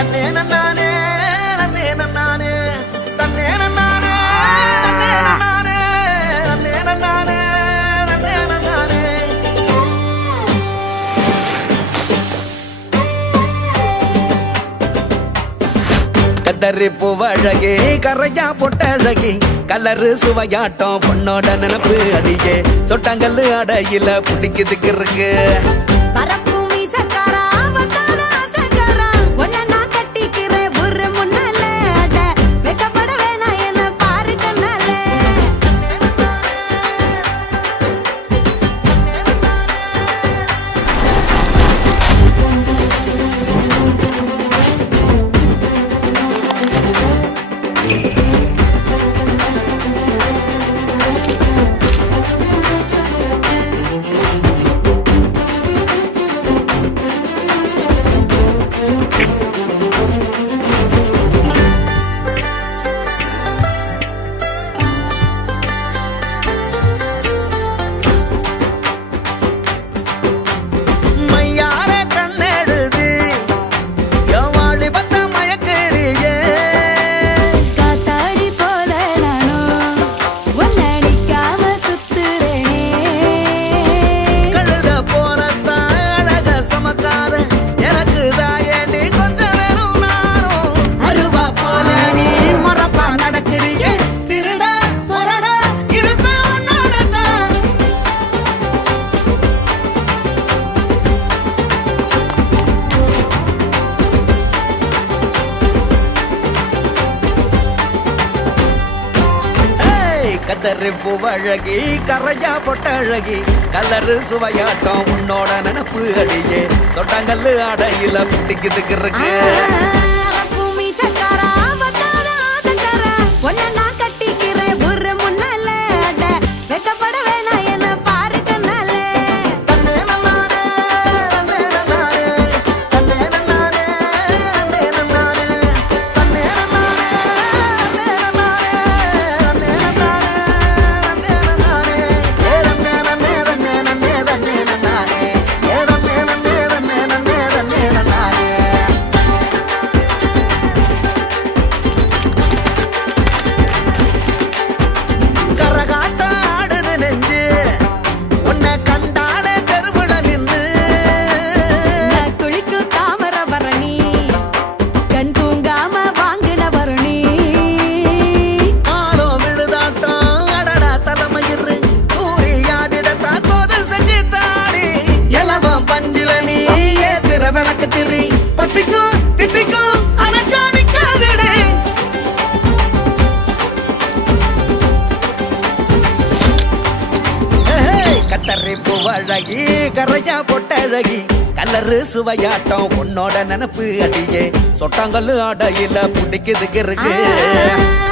தன்னே நானே நன்னே நானே தன்னே நானே நன்னே நானே நன்னே நானே நன்னே நானே கதறி பூவழகே கரையா பொட்டழகி கலரு சுவையாட்டம் பொண்ணோட நினப்பு அடியே சொட்டாங்கல்லு அடையில பிடிக்குதுக்கு இருக்கு கதறி பூவழகி கரையா பொட்டழகி கலரு சுவையாட்டம் உன்னோட நினப்பு அடியே சொட்டாங்கல்லு அடையில பிடிக்குதுக்கு இருக்கு கதறி பூவழகி கரையா பொட்டழகி கலரு சுவையாட்டம் உன்னோட நினப்பு அடியே சொட்டாங்கல்லு அடையில பிடிக்குதுக்கு இருக்கு